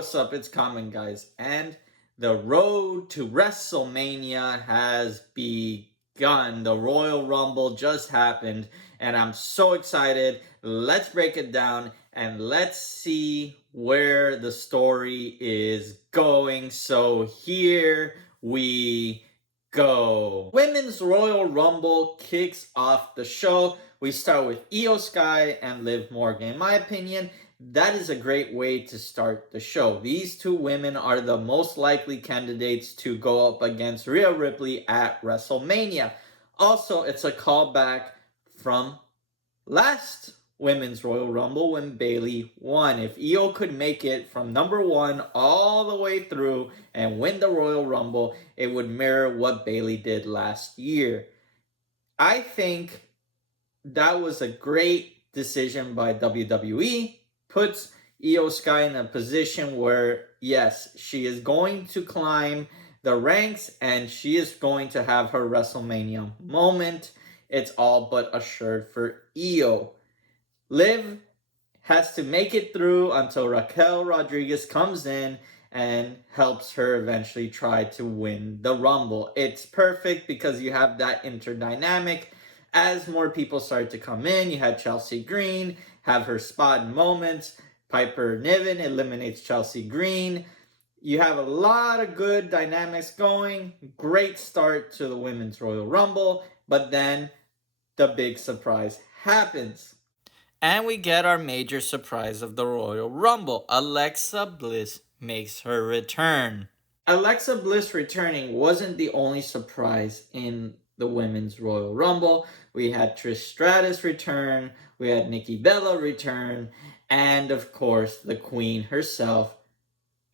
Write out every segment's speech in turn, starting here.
what's up? It's Common, guys. And the road to WrestleMania has begun. The Royal Rumble just happened, and I'm so excited. Let's break it down and let's see where the story is going. So here we go. Women's Royal Rumble kicks off the show. We start with Io Sky and Liv Morgan. In my opinion, that is a great way to start the show. These two women are the most likely candidates to go up against Rhea Ripley at WrestleMania. Also, it's a callback from last Women's Royal Rumble when Bayley won. If Io could make it from number 1 all the way through and win the Royal Rumble, it would mirror what Bayley did last year. I think that was a great decision by WWE. Puts Io Sky in a position where, yes, she is going to climb the ranks and she is going to have her WrestleMania moment. It's all but assured for Io. Liv has to make it through until Raquel Rodriguez comes in and helps her eventually try to win the Rumble. It's perfect because you have that interdynamic. As more people start to come in, you had Chelsea Green have her spot and moments. Piper Niven eliminates Chelsea Green. You have a lot of good dynamics going. Great start to the Women's Royal Rumble. But then the big surprise happens. And we get our major surprise of the Royal Rumble. Alexa Bliss makes her return. Alexa Bliss returning wasn't the only surprise in the Women's Royal Rumble. We had Trish Stratus return, we had Nikki Bella return, and of course the Queen herself,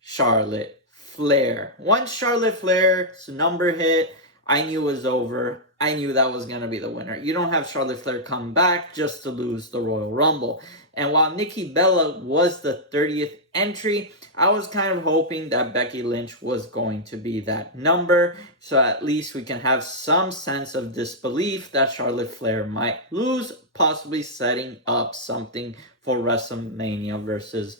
Charlotte Flair. Once Charlotte Flair's number hit, I knew it was over. I knew that was going to be the winner. You don't have Charlotte Flair come back just to lose the Royal Rumble. And while Nikki Bella was the 30th entry, I was kind of hoping that Becky Lynch was going to be that number. So at least we can have some sense of disbelief that Charlotte Flair might lose, possibly setting up something for WrestleMania versus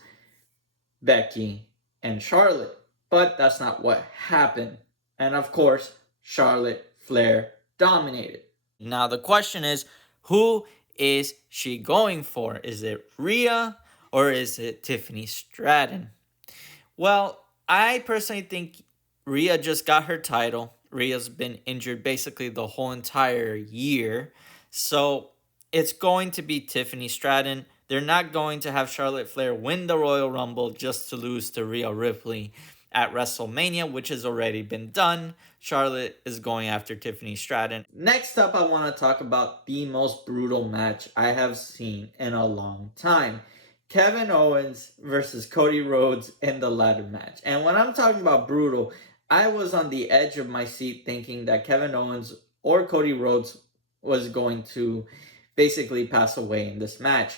Becky and Charlotte. But that's not what happened. And of course, Charlotte Flair dominated. Now the question is, who is she going for? Is it Rhea or is it Tiffany Stratton? Well, I personally think Rhea just got her title. Rhea's been injured basically the whole entire year. So it's going to be Tiffany Stratton. They're not going to have Charlotte Flair win the Royal Rumble just to lose to Rhea Ripley at WrestleMania, which has already been done. Charlotte is going after Tiffany Stratton. Next up, I want to talk about the most brutal match I have seen in a long time. Kevin Owens versus Cody Rhodes in the ladder match. And when I'm talking about brutal, I was on the edge of my seat thinking that Kevin Owens or Cody Rhodes was going to basically pass away in this match.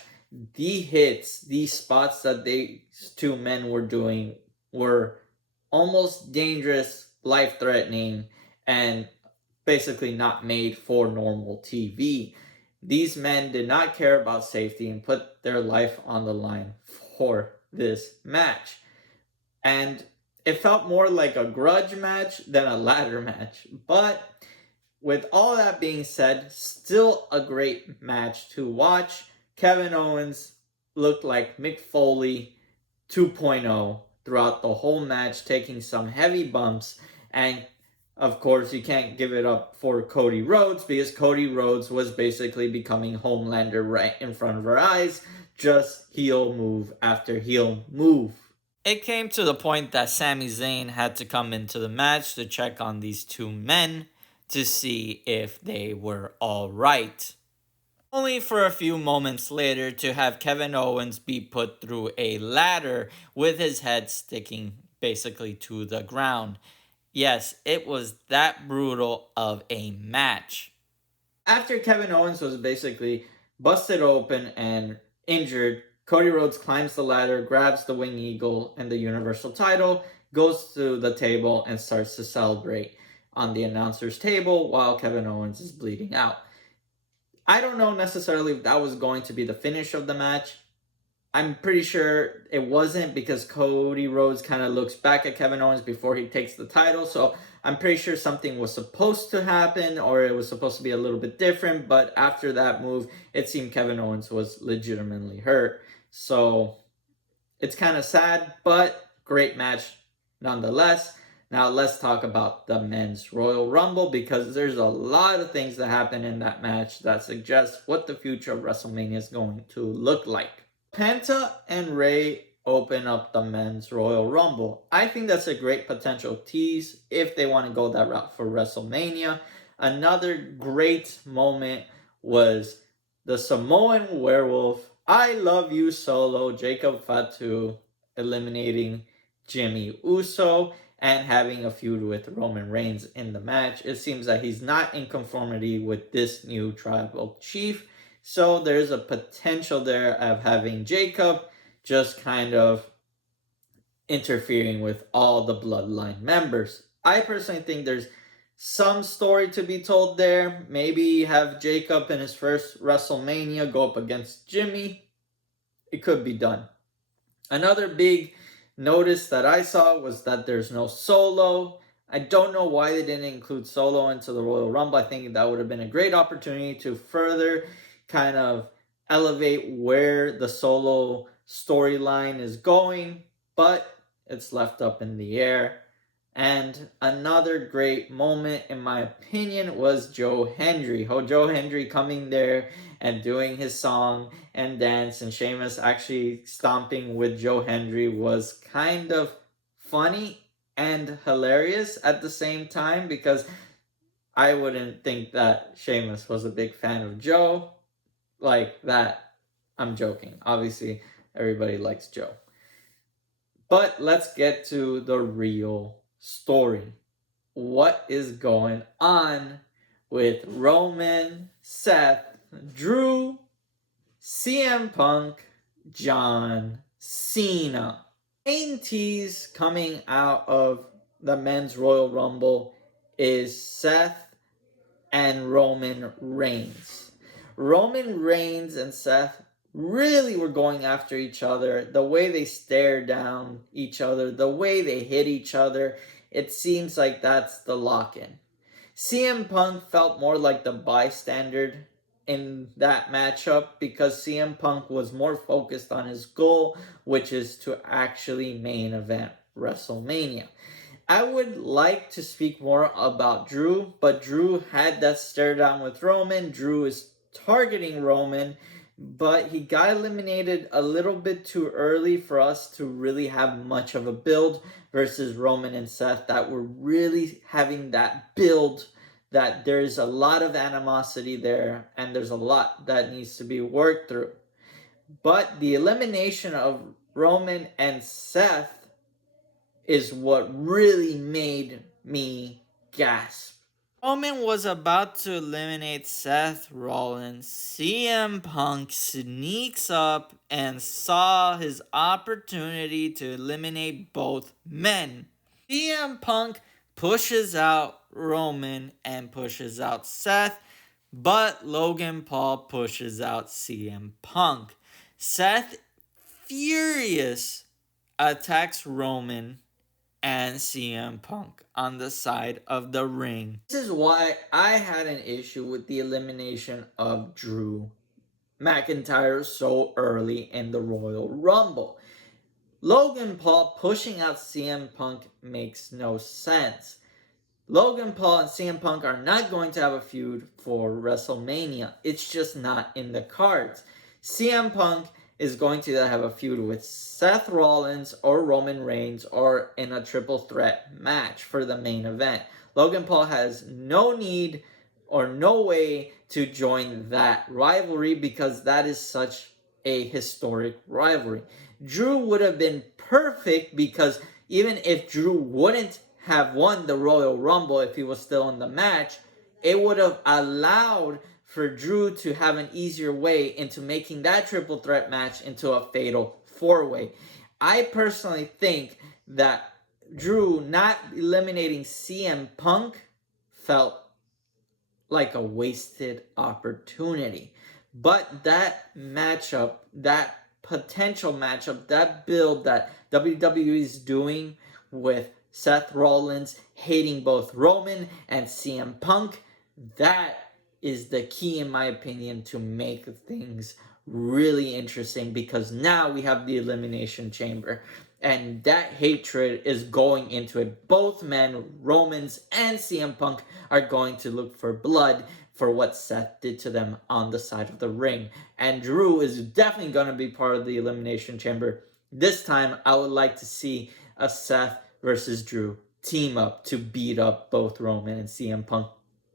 The hits, these spots that these two men were doing were almost dangerous, life-threatening, and basically not made for normal TV. These men did not care about safety and put their life on the line for this match. And it felt more like a grudge match than a ladder match. But with all that being said, still a great match to watch. Kevin Owens looked like Mick Foley 2.0 throughout the whole match, taking some heavy bumps. And of course, you can't give it up for Cody Rhodes because Cody Rhodes was basically becoming Homelander right in front of our eyes. Just heel move after heel move. It came to the point that Sami Zayn had to come into the match to check on these two men to see if they were all right. Only for a few moments later to have Kevin Owens be put through a ladder with his head sticking basically to the ground. Yes, it was that brutal of a match. After Kevin Owens was basically busted open and injured, Cody Rhodes climbs the ladder, grabs the Wing Eagle and the Universal title, goes to the table and starts to celebrate on the announcer's table while Kevin Owens is bleeding out. I don't know necessarily if that was going to be the finish of the match. I'm pretty sure it wasn't, because Cody Rhodes kind of looks back at Kevin Owens before he takes the title. So I'm pretty sure something was supposed to happen, or it was supposed to be a little bit different. But after that move, it seemed Kevin Owens was legitimately hurt. So it's kind of sad, but great match nonetheless. Now let's talk about the men's Royal Rumble, because there's a lot of things that happen in that match that suggest what the future of WrestleMania is going to look like. Penta and Ray open up the men's Royal Rumble. I think that's a great potential tease if they want to go that route for WrestleMania. Another great moment was the Samoan Werewolf, I Love You Solo, Jacob Fatu, eliminating Jimmy Uso and having a feud with Roman Reigns in the match. It seems that he's not in conformity with this new tribal chief. So there's a potential there of having Jacob just kind of interfering with all the bloodline members. I personally think there's some story to be told there. Maybe have Jacob in his first WrestleMania go up against Jimmy. It could be done. Another big notice that I saw was that there's no Solo. I don't know why they didn't include Solo into the Royal Rumble. I think that would have been a great opportunity to further kind of elevate where the Solo storyline is going, but it's left up in the air. And another great moment, in my opinion, was Joe Hendry. Joe Hendry coming there and doing his song and dance, and Sheamus actually stomping with Joe Hendry was kind of funny and hilarious at the same time, because I wouldn't think that Sheamus was a big fan of Joe like that. I'm joking. Obviously, everybody likes Joe. But let's get to the real story. What is going on with Roman, Seth, Drew, CM Punk, John Cena? Main tease coming out of the men's Royal Rumble is Seth and Roman Reigns. Roman Reigns and Seth really were going after each other. The way they stare down each other, the way they hit each other, it seems like that's the lock-in. CM Punk felt more like the bystander in that matchup, because CM Punk was more focused on his goal, which is to actually main event WrestleMania. I would like to speak more about Drew, but Drew had that stare down with Roman. Drew is targeting Roman, but he got eliminated a little bit too early for us to really have much of a build versus Roman and Seth that were really having that build, that there's a lot of animosity there and there's a lot that needs to be worked through. But the elimination of Roman and Seth is what really made me gasp. Roman was about to eliminate Seth Rollins. CM Punk sneaks up and saw his opportunity to eliminate both men. CM Punk pushes out Roman and pushes out Seth, but Logan Paul pushes out CM Punk. Seth, furious, attacks Roman and CM Punk on the side of the ring. This is why I had an issue with the elimination of Drew McIntyre so early in the Royal Rumble. Logan Paul pushing out CM Punk makes no sense. Logan Paul and CM Punk are not going to have a feud for WrestleMania. It's just not in the cards. CM Punk is going to have a feud with Seth Rollins or Roman Reigns, or in a triple threat match for the main event. Logan Paul has no need or no way to join that rivalry, because that is such a historic rivalry. Drew would have been perfect, because even if Drew wouldn't have won the Royal Rumble, if he was still in the match, it would have allowed for Drew to have an easier way into making that triple threat match into a fatal four-way. I personally think that Drew not eliminating CM Punk felt like a wasted opportunity. But that matchup, that potential matchup, that build that WWE is doing with Seth Rollins hating both Roman and CM Punk, that is the key, in my opinion, to make things really interesting, because now we have the Elimination Chamber and that hatred is going into it. Both men, Romans and CM Punk, are going to look for blood for what Seth did to them on the side of the ring. And Drew is definitely going to be part of the Elimination Chamber. This time, I would like to see a Seth versus Drew team up to beat up both Roman and CM Punk.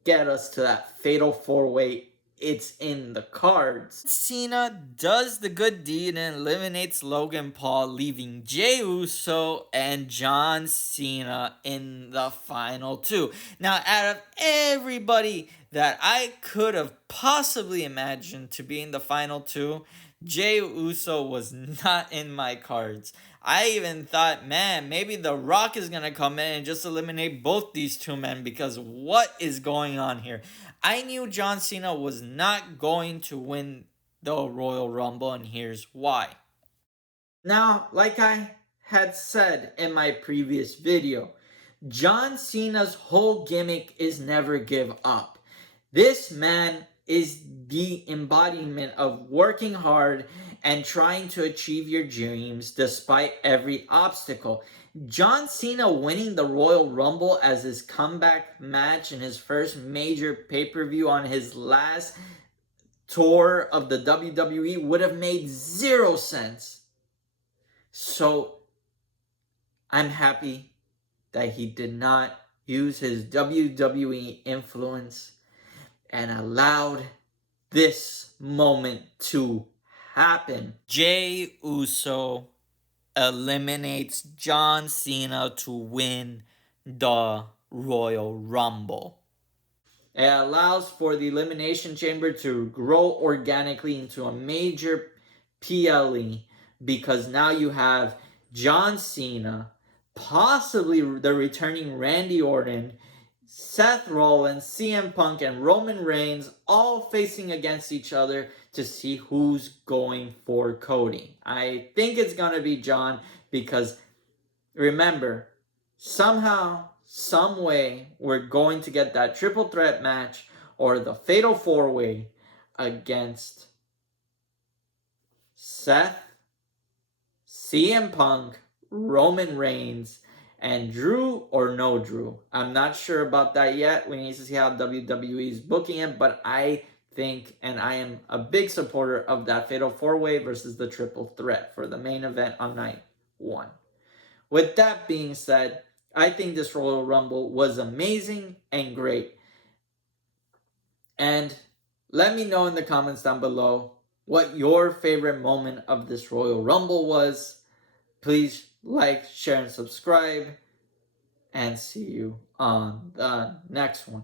Get us to that fatal 4-way. It's in the cards. Cena does the good deed and eliminates Logan Paul, leaving Jey Uso and John Cena in the final two. Now, out of everybody that I could have possibly imagined to be in the final two, Jey Uso was not in my cards. I even thought, man, maybe The Rock is going to come in and just eliminate both these two men, because what is going on here? I knew John Cena was not going to win the Royal Rumble, and here's why. Now, like I had said in my previous video, John Cena's whole gimmick is never give up. This man is the embodiment of working hard and trying to achieve your dreams despite every obstacle. John Cena winning the Royal Rumble as his comeback match in his first major pay-per-view on his last tour of the WWE would have made 0 sense. So I'm happy that he did not use his WWE influence and allowed this moment to happen. Jey Uso eliminates John Cena to win the Royal Rumble. It allows for the Elimination Chamber to grow organically into a major PLE, because now you have John Cena, possibly the returning Randy Orton, Seth Rollins, CM Punk, and Roman Reigns all facing against each other to see who's going for Cody. I think it's going to be John, because remember, somehow, some way, we're going to get that triple threat match or the fatal 4-way against Seth, CM Punk, Roman Reigns, and Drew or no Drew. I'm not sure about that yet. We need to see how WWE is booking him, but I think, and I am a big supporter of that fatal 4-way versus the triple threat for the main event on night 1. With that being said, I think this Royal Rumble was amazing and great. And let me know in the comments down below what your favorite moment of this Royal Rumble was. Please like, share, and subscribe. And see you on the next one.